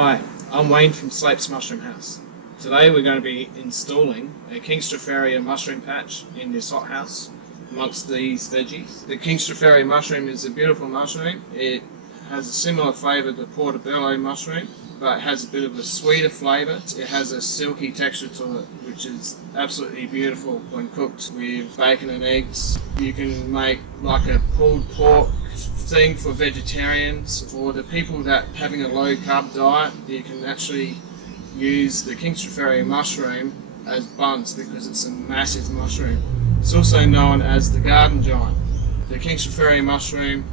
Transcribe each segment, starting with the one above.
Hi, I'm Wayne from Slape's Mushroom House. Today we're going to be installing a King Stropharia mushroom patch in this hothouse amongst these veggies. The King Stropharia mushroom is a beautiful mushroom. It has a similar flavour to portobello mushroom, but it has a bit of a sweeter flavour. It has a silky texture to it, which is absolutely beautiful when cooked with bacon and eggs. You can make like a pulled pork thing for vegetarians. For the people that having a low carb diet, you can actually use the King Stropharia mushroom as buns because it's a massive mushroom. It's also known as the garden giant. The King Stropharia mushroom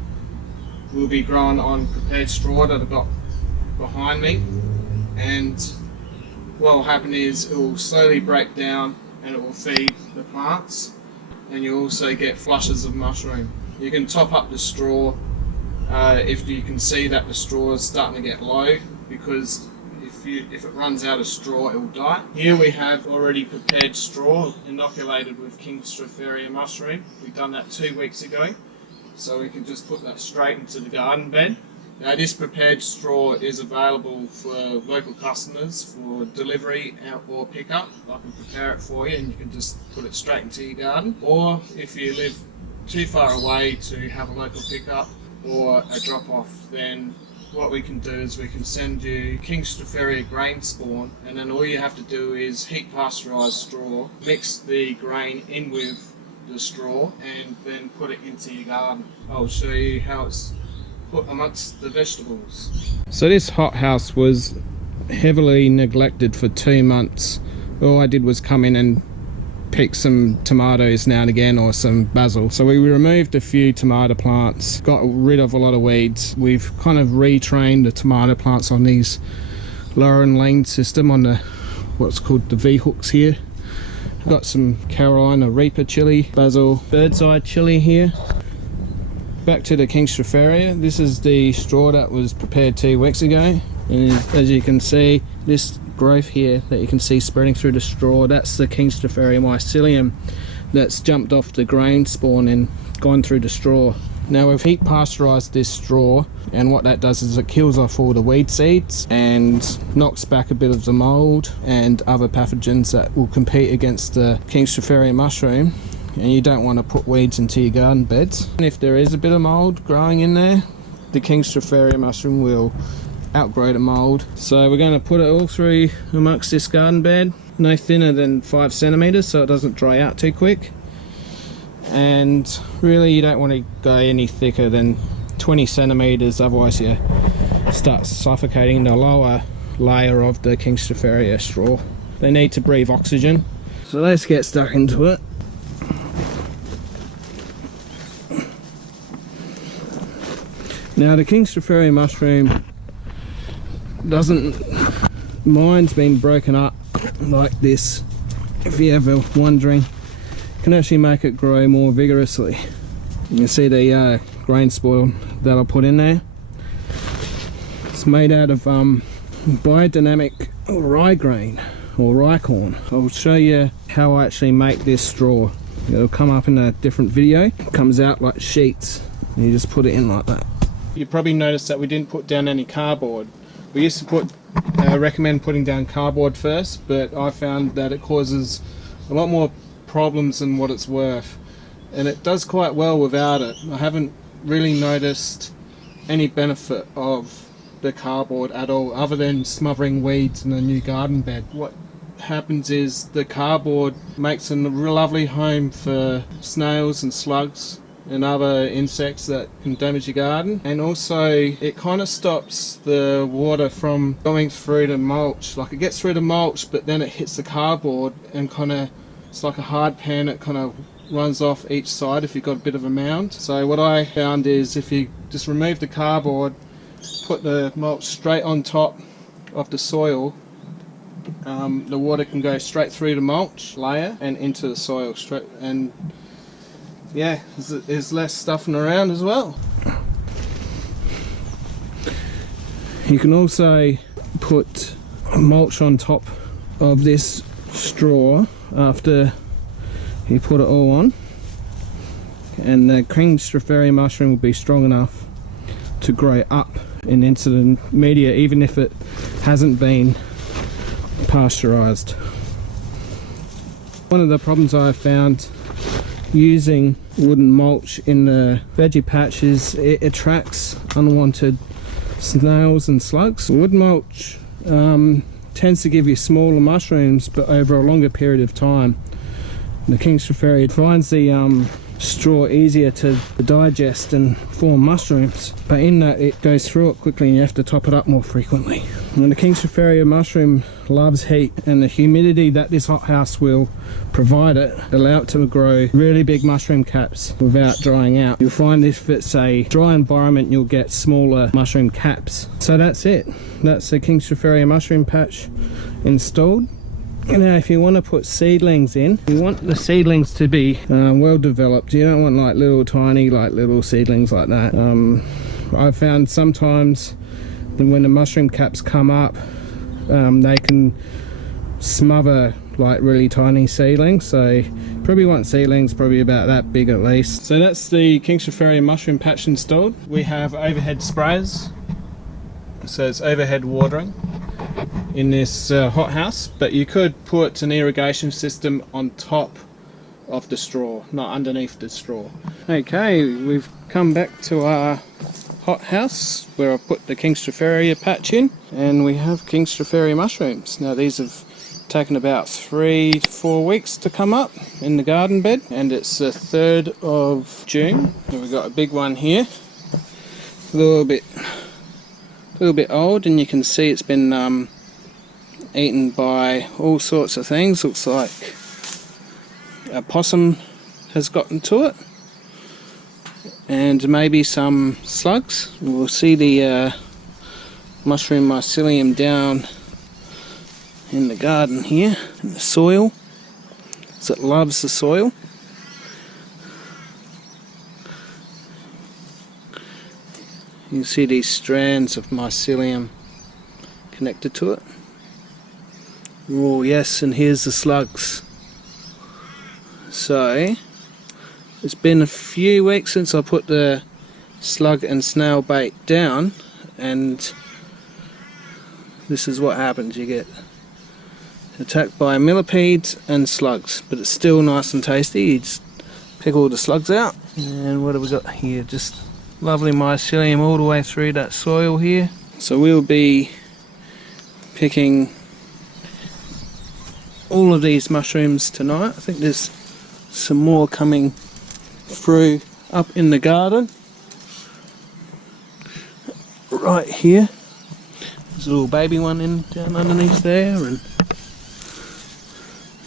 will be grown on prepared straw that I've got behind me, and what will happen is it will slowly break down and it will feed the plants, and you also get flushes of mushroom. You can top up the straw if you can see that the straw is starting to get low, because if it runs out of straw it will die. Here we have already prepared straw inoculated with King Stropharia mushroom. We've done that 2 weeks ago, so we can just put that straight into the garden bed. Now this prepared straw is available for local customers for delivery or pickup. I can prepare it for you and you can just put it straight into your garden. Or if you live too far away to have a local pickup or a drop off, then what we can do is we can send you King Stropharia grain spawn, and then all you have to do is heat pasteurised straw, mix the grain in with the straw and then put it into your garden. I'll show you how it's put amongst the vegetables. So this hothouse was heavily neglected for 2 months. All I did was come in and pick some tomatoes now and again, or some basil. So we removed a few tomato plants, got rid of a lot of weeds. We've kind of retrained the tomato plants on these lower and lane system on the what's called the V-hooks here. Got some Carolina Reaper chili, basil, bird's eye chili here. Back to the King Stropharia. This is the straw that was prepared 2 weeks ago, and as you can see, this growth here that you can see spreading through the straw, that's the King Stropharia mycelium that's jumped off the grain spawn and gone through the straw. Now we've heat pasteurized this straw, and what that does is it kills off all the weed seeds and knocks back a bit of the mold and other pathogens that will compete against the King Stropharia mushroom. And you don't want to put weeds into your garden beds. And if there is a bit of mold growing in there, the King Stropharia mushroom will outgrow the mold. So we're going to put it all through amongst this garden bed, no thinner than 5 centimeters so it doesn't dry out too quick. And really you don't want to go any thicker than 20 centimeters, otherwise you start suffocating the lower layer of the King Stropharia straw. They need to breathe oxygen. So let's get stuck into it. Now the King Stropharia mushroom doesn't mind being broken up like this. If you're ever wondering, you can actually make it grow more vigorously. You can see the grain spawn that I put in there. It's made out of biodynamic rye grain or rye corn. I'll show you how I actually make this straw. It'll come up in a different video. It comes out like sheets and you just put it in like that. You probably noticed that we didn't put down any cardboard. We used to recommend putting down cardboard first, but I found that it causes a lot more problems than what it's worth. And it does quite well without it. I haven't really noticed any benefit of the cardboard at all, other than smothering weeds in a new garden bed. What happens is the cardboard makes a lovely home for snails and slugs and other insects that can damage your garden, and also it kind of stops the water from going through the mulch. Like it gets through the mulch, but then it hits the cardboard and kind of, it's like a hard pan, it kind of runs off each side if you've got a bit of a mound. So what I found is if you just remove the cardboard, put the mulch straight on top of the soil, the water can go straight through the mulch layer and into the soil straight, and yeah, there's less stuffing around as well. You can also put mulch on top of this straw after you put it all on, and the King Stropharia mushroom will be strong enough to grow up and into the media, even if it hasn't been pasteurised. One of the problems I have found using wooden mulch in the veggie patch is it attracts unwanted snails and slugs. Wood mulch tends to give you smaller mushrooms, but over a longer period of time. The King Stropharia finds the straw easier to digest and form mushrooms, but in that it goes through it quickly and you have to top it up more frequently. And the King Stropharia mushroom loves heat, and the humidity that this hothouse will provide it allow it to grow really big mushroom caps without drying out. You'll find if it's a dry environment you'll get smaller mushroom caps. So that's it. That's the King Stropharia mushroom patch installed. Now if you want to put seedlings in, you want the seedlings to be well developed. You don't want like little tiny little seedlings like that. I've found sometimes when the mushroom caps come up, they can smother like really tiny seedlings, so you probably want seedlings probably about that big at least. So that's the King Stropharia mushroom patch installed. We have overhead sprayers, so it's overhead watering in this hothouse, but you could put an irrigation system on top of the straw, not underneath the straw. Okay, we've come back to our hothouse where I've put the King Stropharia patch in, and we have King Stropharia mushrooms. Now these have taken about 3 to 4 weeks to come up in the garden bed, and it's the 3rd of June. And we've got a big one here, a little bit old, and you can see it's been eaten by all sorts of things. Looks like a possum has gotten to it, and maybe some slugs. We'll see the mushroom mycelium down in the garden here, in the soil, so it loves the soil. You can see these strands of mycelium connected to it. Oh yes, and here's the slugs. So it's been a few weeks since I put the slug and snail bait down, and this is what happens. You get attacked by millipedes and slugs, but it's still nice and tasty. You just pick all the slugs out. And what have we got here? Just lovely mycelium all the way through that soil here. So we'll be picking all of these mushrooms tonight. I think there's some more coming through up in the garden right here. There's a little baby one down underneath there, and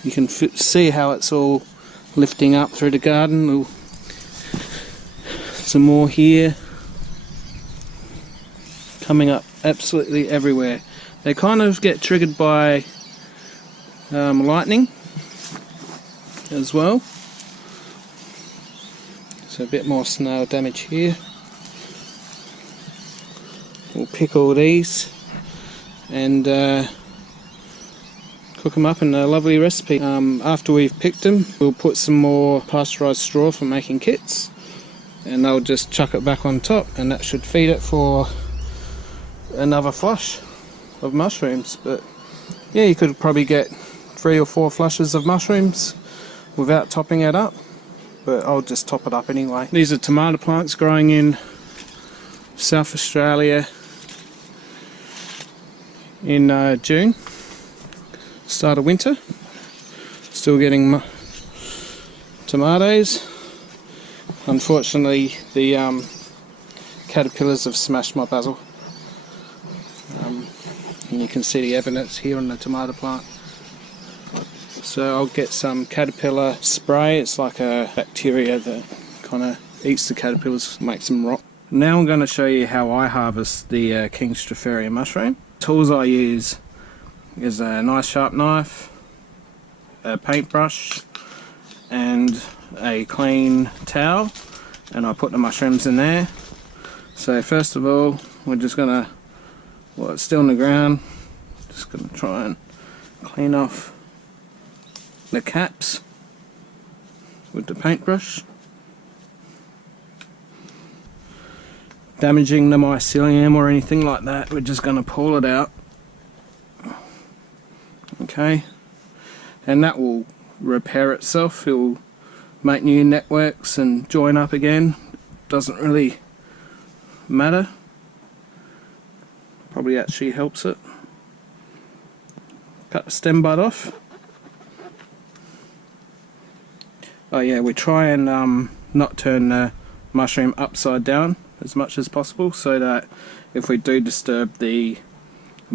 you can see how it's all lifting up through the garden. Some more here, coming up absolutely everywhere. They kind of get triggered by lightning as well. So a bit more snail damage here. We'll pick all these and cook them up in a lovely recipe. After we've picked them, we'll put some more pasteurised straw for making kits, and they'll just chuck it back on top, and that should feed it for another flush of mushrooms. But yeah, you could probably get 3 or 4 flushes of mushrooms without topping it up, but I'll just top it up anyway. These are tomato plants growing in South Australia in June, start of winter. Still getting tomatoes. Unfortunately, the caterpillars have smashed my basil, and you can see the evidence here on the tomato plant. So I'll get some caterpillar spray. It's like a bacteria that kind of eats the caterpillars, makes them rot. Now I'm going to show you how I harvest the King Stropharia mushroom. Tools I use is a nice sharp knife, a paintbrush, and a clean towel, and I put the mushrooms in there. So first of all, we're just going to, while it's still on the ground, just going to try and clean off the caps with the paintbrush, damaging the mycelium or anything like that. We're just going to pull it out Okay, and that will repair itself. It will make new networks and join up again. Doesn't really matter. Probably actually helps it. Cut the stem bud off. Oh yeah, we try and not turn the mushroom upside down as much as possible, so that if we do disturb the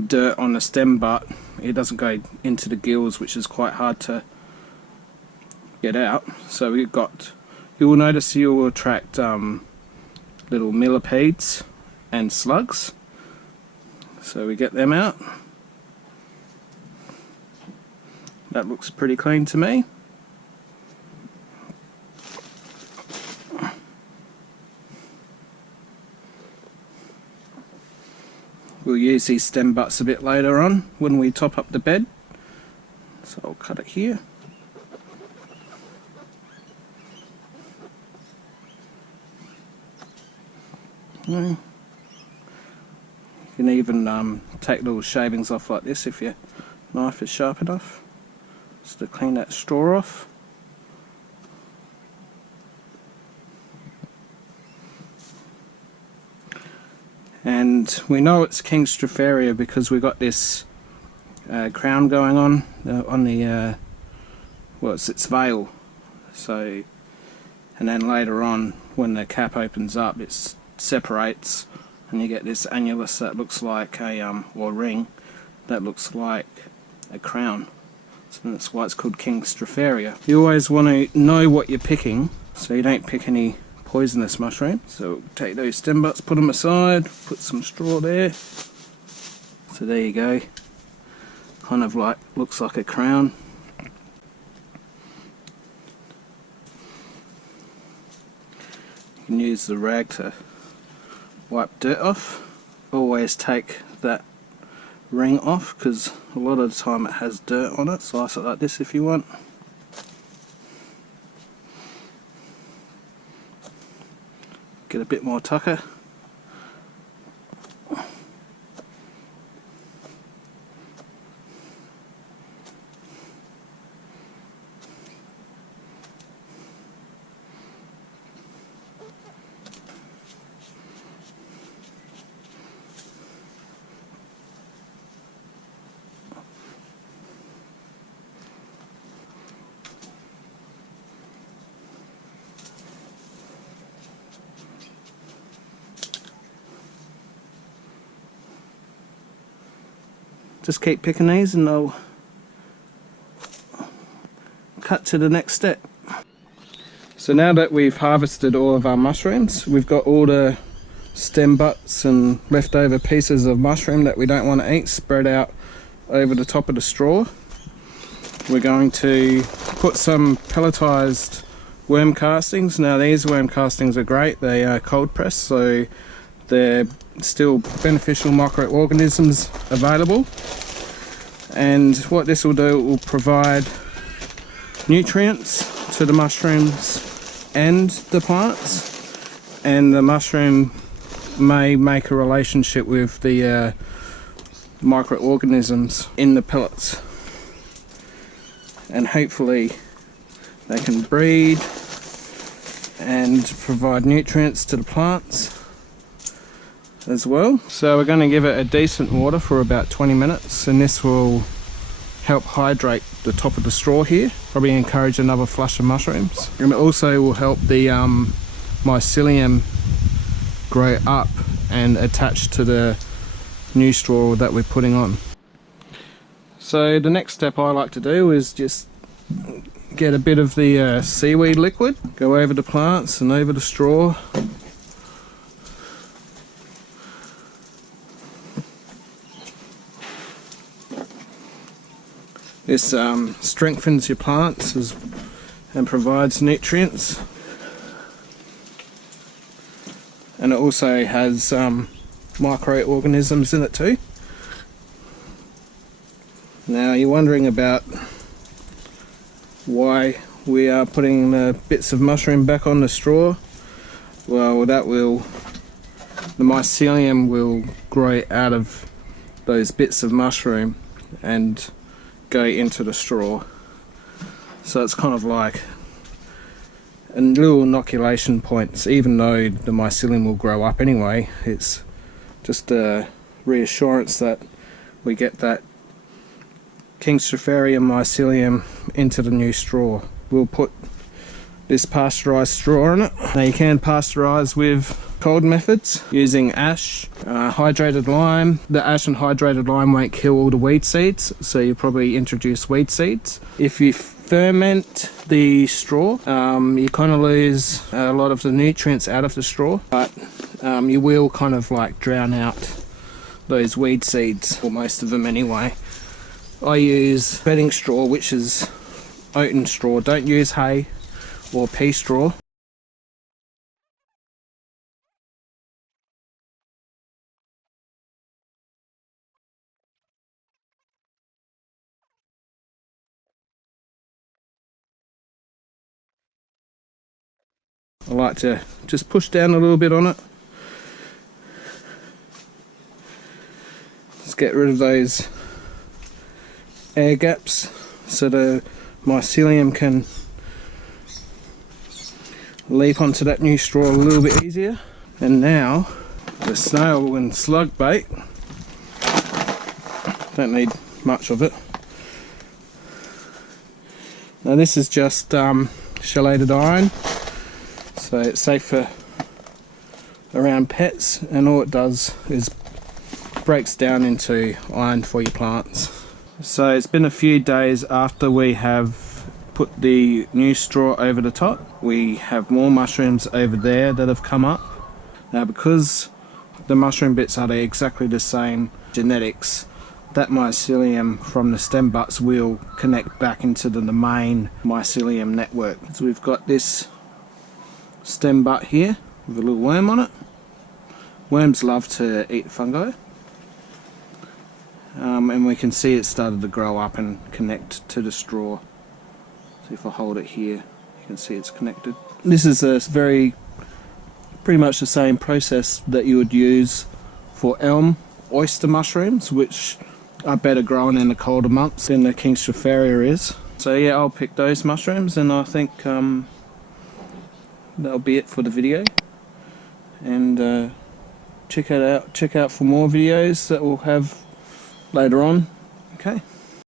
dirt on the stem butt, it doesn't go into the gills, which is quite hard to get out. So we've got, you will notice you will attract little millipedes and slugs, so we get them out. That looks pretty clean to me. We'll use these stem butts a bit later on when we top up the bed. So I'll cut it here. You can even take little shavings off like this if your knife is sharp enough, just to clean that straw off. And we know it's King Stropharia because we got this crown going on the well, it's its veil. So, and then later on, when the cap opens up, it separates, and you get this annulus that looks like a or ring that looks like a crown. So that's why it's called King Stropharia. You always want to know what you're picking, so you don't pick any poisonous mushroom. So take those stem butts, put them aside, put some straw there. So there you go. Kind of like, looks like a crown. You can use the rag to wipe dirt off. Always take that ring off because a lot of the time it has dirt on it. Slice it like this if you want. Get a bit more tucker. Just keep picking these and they'll cut to the next step. So now that we've harvested all of our mushrooms, we've got all the stem butts and leftover pieces of mushroom that we don't want to eat spread out over the top of the straw. We're going to put some pelletized worm castings. Now these worm castings are great, they are cold pressed, so they're still beneficial microorganisms available. And what this will do, it will provide nutrients to the mushrooms and the plants, and the mushroom may make a relationship with the microorganisms in the pellets, and hopefully they can breed and provide nutrients to the plants as well. So we're going to give it a decent water for about 20 minutes, and this will help hydrate the top of the straw here, probably encourage another flush of mushrooms, and it also will help the mycelium grow up and attach to the new straw that we're putting on. So the next step I like to do is just get a bit of the seaweed liquid, go over the plants and over the straw. This strengthens your plants and provides nutrients, and it also has microorganisms in it too. Now you're wondering about why we are putting the bits of mushroom back on the straw. Well, the mycelium will grow out of those bits of mushroom and go into the straw. So it's kind of like a little inoculation points, even though the mycelium will grow up anyway. It's just a reassurance that we get that King Stropharia mycelium into the new straw. We'll put this pasteurised straw on it. Now you can pasteurize with cold methods using ash, hydrated lime. The ash and hydrated lime won't kill all the weed seeds, so you probably introduce weed seeds. If you ferment the straw, you kind of lose a lot of the nutrients out of the straw, but you will kind of like drown out those weed seeds, or most of them anyway. I use bedding straw, which is oaten straw. Don't use hay or pea straw. I like to just push down a little bit on it. Just get rid of those air gaps so the mycelium can leap onto that new straw a little bit easier. And now the snail and slug bait, don't need much of it. Now this is just chelated iron, so it's safe for around pets, and all it does is breaks down into iron for your plants. So it's been a few days after we have put the new straw over the top. We have more mushrooms over there that have come up. Now because the mushroom bits are exactly the same genetics, that mycelium from the stem butts will connect back into the main mycelium network. So we've got this stem butt here with a little worm on it. Worms love to eat fungi. And we can see it started to grow up and connect to the straw. So if I hold it here, you can see it's connected. This is a pretty much the same process that you would use for elm oyster mushrooms, which are better grown in the colder months than the King Stropharia is. So yeah, I'll pick those mushrooms, and I think that'll be it for the video. And check out for more videos that we'll have later on. Okay.